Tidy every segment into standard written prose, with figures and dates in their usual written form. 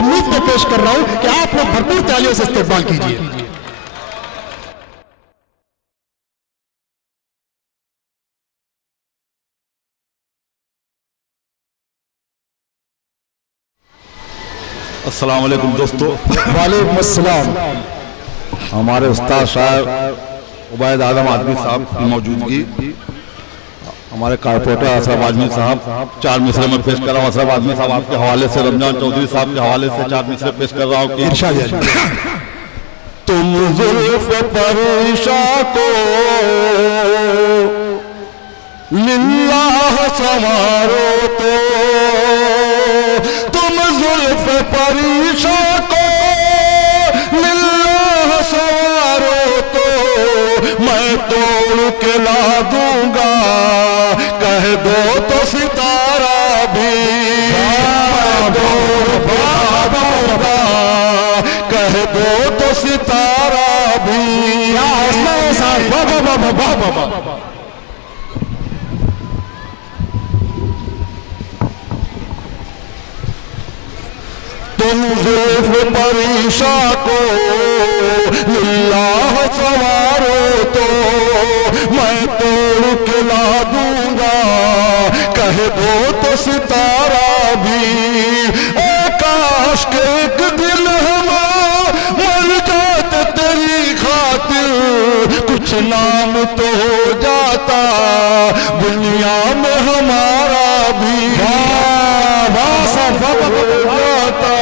उम्मीद पे पेश कर रहा हूं कि आप लोग भरपूर तालियों से इस्तेमाल कीजिए। अस्सलाम वालेकुम दोस्तों। वालेकुम अस्सलाम। हमारे उस्ताद साहब उबैद आदम आदमी साहब की मौजूदगी, हमारे कारपोरेटर अशरफ आजमी साहब 4 मिसरे में पेश कर रहा हूँ। अशरफ आजमी साहब आपके हवाले से, रमजान चौधरी साहब के हवाले से 4 मिसरे पेश कर रहा हूँ कि तुम जुल्फ परिशा को लिल्लाह संवारो तो, तुम जुल्फ परिशा को लिल्लाह संवारो तो, मैं तोड़ के ला दूंगा, कह दो तो सितारा भी दूंगा, कह दो तो सितारा भी। तुम जुल्फ परिशा को लिल्लाह संवारो तो, मैं तोड़ के ला दूंगा, कह दो तो सितारा भी। काश के एक दिन हम मर जाते तेरी खातिर, कुछ नाम तो हो जाता दुनिया में हमारा भी, हो जाता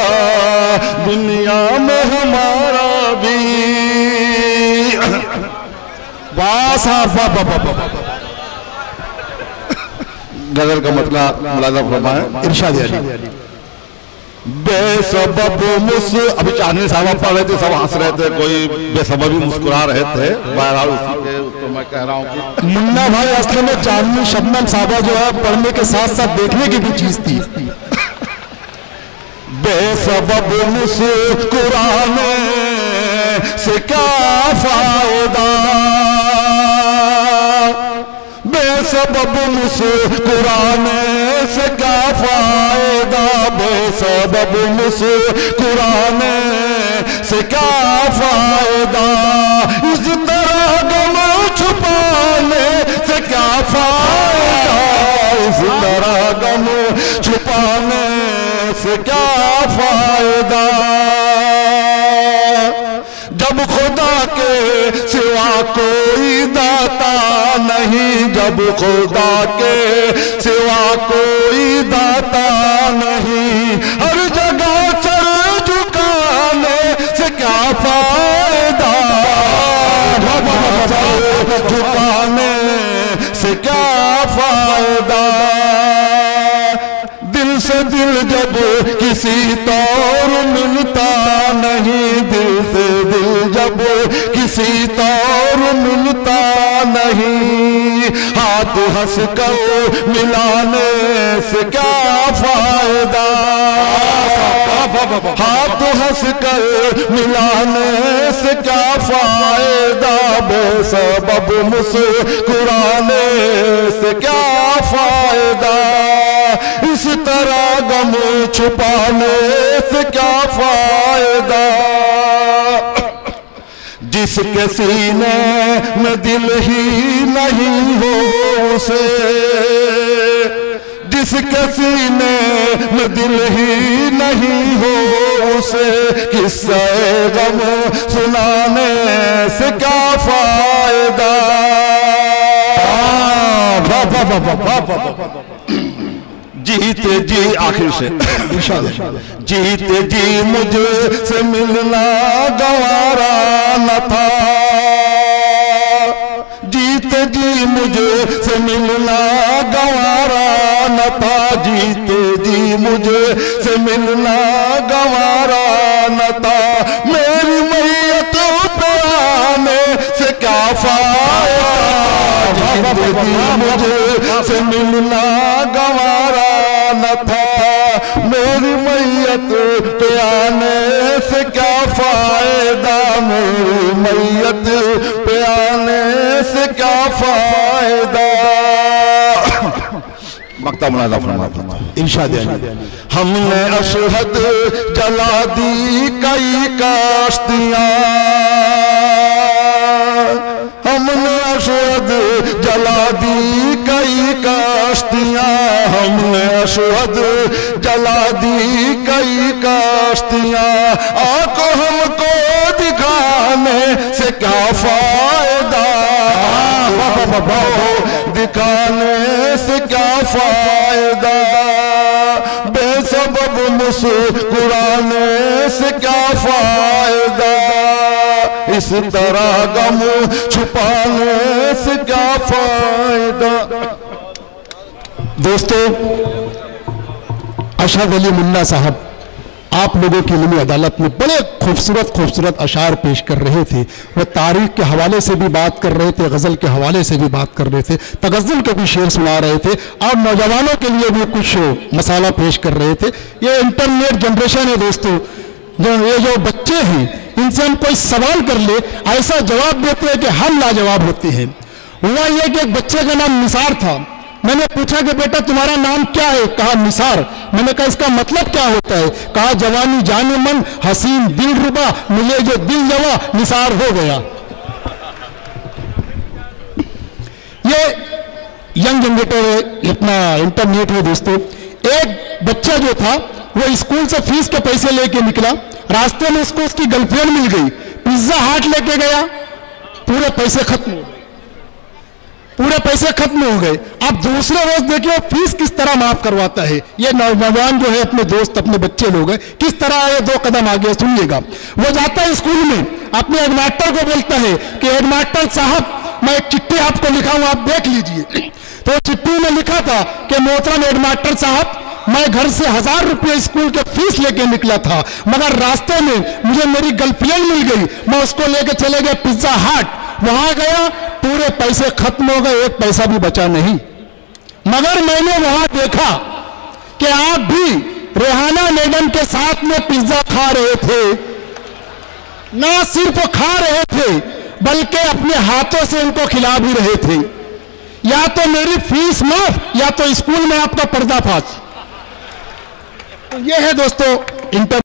दुनिया में हमारा भी। गजल का मतलब मुलाजा फरमाए इरशाद बेसबब अभी चांदनी साहब पढ़ रहे थे, सब हंस रहे थे, कोई बेसबब ही मुस्कुरा रहे थे। बहरहाल उसी के तो मैं कह रहा हूँ कि मुन्ना भाई असल में चांदनी शबनम साहबा जो है पढ़ने के साथ साथ देखने की भी चीज थी। बेसबब मुस्कुराने से क्या फायदा, बेसबब मुस्कुराने से क्या फायदा, बेसबब मुस्कुराने से क्या फायदा, इस तरह गम छुपाने से क्या फायदा, इस तरह गम छुपाने से क्या फायदा। जब खुदा के सिवा कोई दाता नहीं, जब खुदा के सिवा कोई दाता नहीं, हर जगह सर झुकाने से क्या फायदा, सर झुकाने से क्या फायदा। दिल से दिल जब किसी तौर मिलता नहीं, दिल से दिल जब किसी तौर मिलता नहीं, हाथ हंस कर मिलाने से क्या फायदा, हाथ हंस कर मिलाने से क्या फायदा, बेसबब मुस्कुराने से क्या फायदा, इस तरह गम छुपाने से क्या फायदा। जिसके सीने में दिल ही नहीं हो उसे, जिसके सीने में दिल ही नहीं हो उसे, किस्सा गम सुनाने से क्या फायदा। जीते जी आखिर से जीते जी मुझसे मिलना गवारा न था, जीते जी मुझसे मिलना गवारा न था, जीते जी मुझे से मिलना गवारा न था, मेरी मैयत पे आने से क्या फायदा, जिंदगी मुझे से मिलना गवारा न था, मेरी मैयत पे आने से क्या फायदा, मेरी मैयत पे आने से क्या फायदा। मक्ता मुनादा फरमा इरशाद हमने अशहद जला दी कई काश्तियां, हमने अशहद जला दी कई काश्तियां, हमने अशहद जला दी कई काश्तियां, आंखों हमको दिखाने से क्या फायदा, दिखाने से क्या फायदा, बेसबब मुस्कुराने से क्या फायदा, इस तरह गम छुपाने से क्या फायदा। दोस्तों, अशरफ अली मुन्ना साहब आप लोगों की इल्मी अदालत में बड़े खूबसूरत अशार पेश कर रहे थे। वह तारीख के हवाले से भी बात कर रहे थे, गज़ल के हवाले से भी बात कर रहे थे, तगज़्ज़ुल के भी शेर सुना रहे थे और नौजवानों के लिए भी कुछ मसाला पेश कर रहे थे। ये इंटरनेट जनरेशन है दोस्तों, ये जो बच्चे हैं इनसे हम कोई सवाल कर ले ऐसा जवाब देते हैं कि हम लाजवाब होते हैं। हुआ ये कि एक बच्चे का नाम निसार था। मैंने पूछा कि बेटा तुम्हारा नाम क्या है? कहा निसार। मैंने कहा इसका मतलब क्या होता है? कहा जवानी जाने मन हसीन दिल रुबा, मिले जो दिल जवा निसार हो गया। ये यंग जनरेटर है, इतना इंटरनेट है दोस्तों। एक बच्चा जो था वो स्कूल से फीस के पैसे लेके निकला, रास्ते में उसको उसकी गर्लफ्रेंड मिल गई, पिज्जा हाट लेके गया, पूरे पैसे खत्म हो गए, पूरे पैसे खत्म हो गए। अब दूसरे रोज देखिए फीस किस तरह माफ करवाता है। ये नौजवान जो है अपने दोस्त अपने बच्चे लोग हैं, किस तरह ये 2 कदम आगे सुनिएगा। वो जाता है स्कूल में, अपने हेडमास्टर को बोलता है कि हेडमास्टर साहब मैं एक चिट्ठी आपको लिखा हूं, आप देख लीजिए। तो चिट्ठी में लिखा था कि मोहतरम हेडमास्टर साहब मैं घर से 1000 रुपये स्कूल के फीस लेके निकला था, मगर रास्ते में मुझे मेरी गर्लफ्रेंड मिल गई, मैं उसको लेके चले गए पिज्जा हाट, वहां गया पूरे पैसे खत्म हो गए, एक पैसा भी बचा नहीं। मगर मैंने वहां देखा कि आप भी रेहाना मैडम के साथ में पिज्जा खा रहे थे, ना सिर्फ खा रहे थे बल्कि अपने हाथों से उनको खिला भी रहे थे। या तो मेरी फीस माफ या तो स्कूल में आपका पर्दाफाश। ये है दोस्तों इंटर